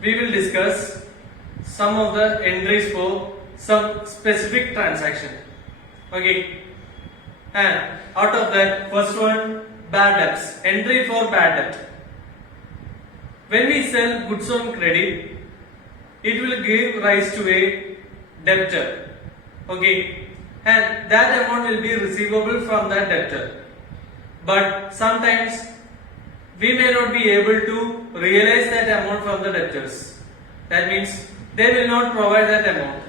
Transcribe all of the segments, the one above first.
we will discuss some of the entries for some specific transaction. Okay, and out of that, first one, bad debts. Entry for bad debt. When we sell goods on credit, it will give rise to a debtor. Okay, and that amount will be receivable from that debtor. But sometimes we may not be able to realize that amount from the debtors. That means they will not provide that amount.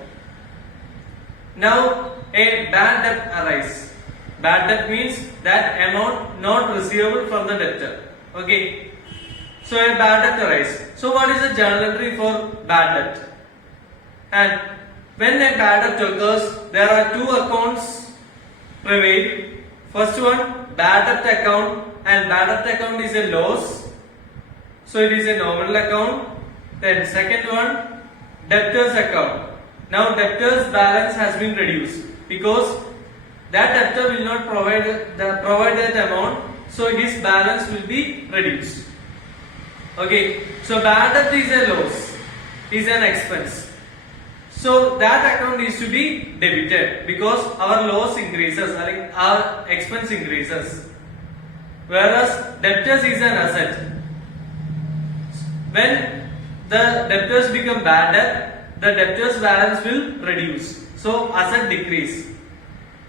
Now a bad debt arises. Bad debt means that amount not receivable from the debtor. Okay. So a bad debt arises. So what is the journal entry for bad debt? And when a bad debt occurs, there are two accounts prevail. First one, bad debt account, and bad debt account is a loss. So it is a nominal account. Then second one, debtors account. Now debtors balance has been reduced because that debtor will not provide that amount, so his balance will be reduced. Okay, so bad debt is a loss, is an expense. So that account is to be debited because our loss increases, our expense increases. Whereas debtors is an asset. When the debtors become bad debt, the debtors balance will reduce. So asset decrease.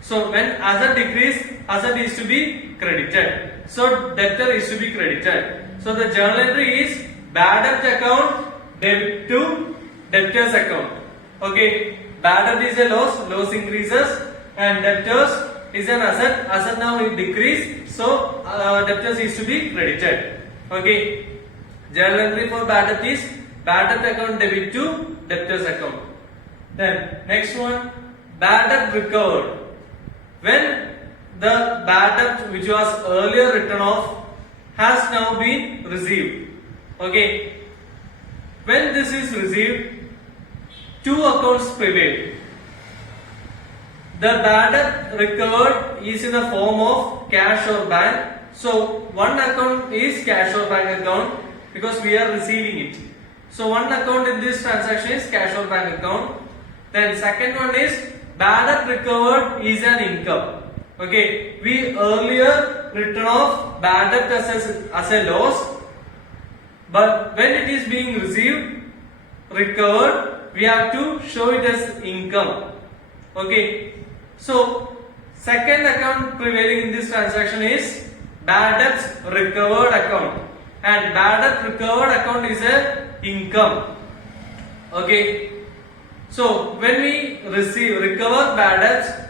So when asset decrease, asset is to be credited. So debtor is to be credited. So the journal entry is bad debt account debit to debtors account. Okay, bad debt is a loss, loss increases, and debtors is an asset, asset now will decrease, so debtors is to be credited. Okay, journal entry for bad debt is bad debt account debit to debtors account. Then next one, bad debt recovered. When the bad debt which was earlier written off has now been received. Okay, when this is received, two accounts prevail. The bad debt recovered is in the form of cash or bank. So one account is cash or bank account because we are receiving it. So one account in this transaction is cash or bank account. Then second one is bad debt recovered is an income. Okay, we earlier written off bad debt as a loss, but when it is being received, recovered, we have to show it as income. Okay, so second account prevailing in this transaction is bad debts recovered account, and bad debt recovered account is a income. Okay, so when we recover bad debts,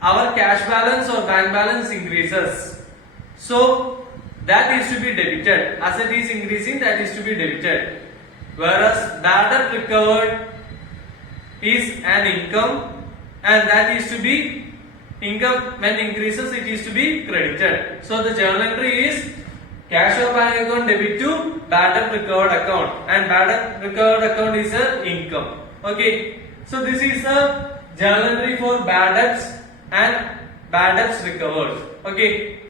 our cash balance or bank balance increases, so that is to be debited. Asset is increasing, that is to be debited. Whereas bad debt recovered is an income, and that is to be income when increases, it is to be credited. So the journal entry is cash or bank account debit to bad debt recovered account, and bad debt recovered account is an income. Okay, so this is the journal entry for bad debts and bad debts recovered. Okay.